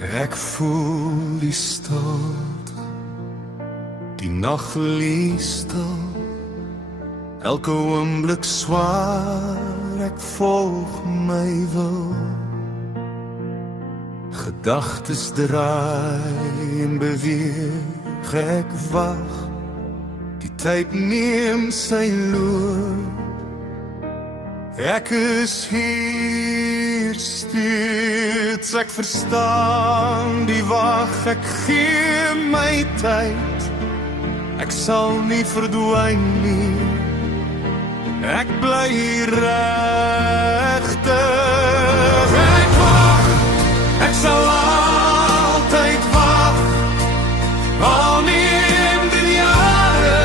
Ek voel die stilte, die nag lê stil, elke oomblik swaar, ek volg my wil. Gedagtes draai en beweeg, ek wag, die tyd neem sy loop. Ek is hier steeds, ek verstaan die wag, ek gee my tyd. Ek sal nie verdwyn nie, ek bly regtig. Ek wag, ek sal altyd wag, al neem die jare,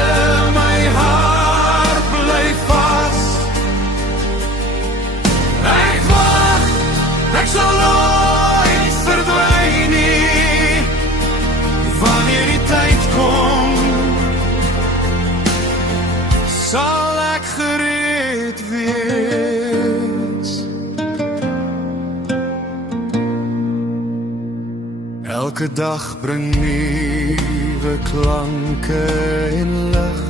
my hart bly vas. Ek wag, ek sal nooit verdwyn nie, wanneer die tyd kom, sal ek gereed wees. Elke dag bring nuwe klanke en lig.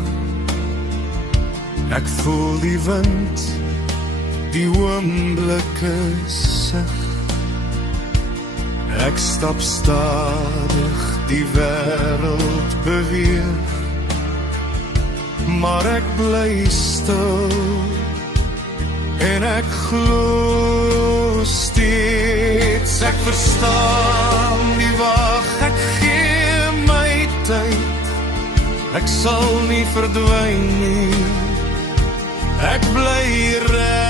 Ek voel die wind, die oomblikke sug. Ek stap stadig, die wêreld beweeg, maar ek bly stil en ek glo steeds. Ek verstaan die wag, ek gee my tyd, ek sal nie verdwyn nie, ek bly reg.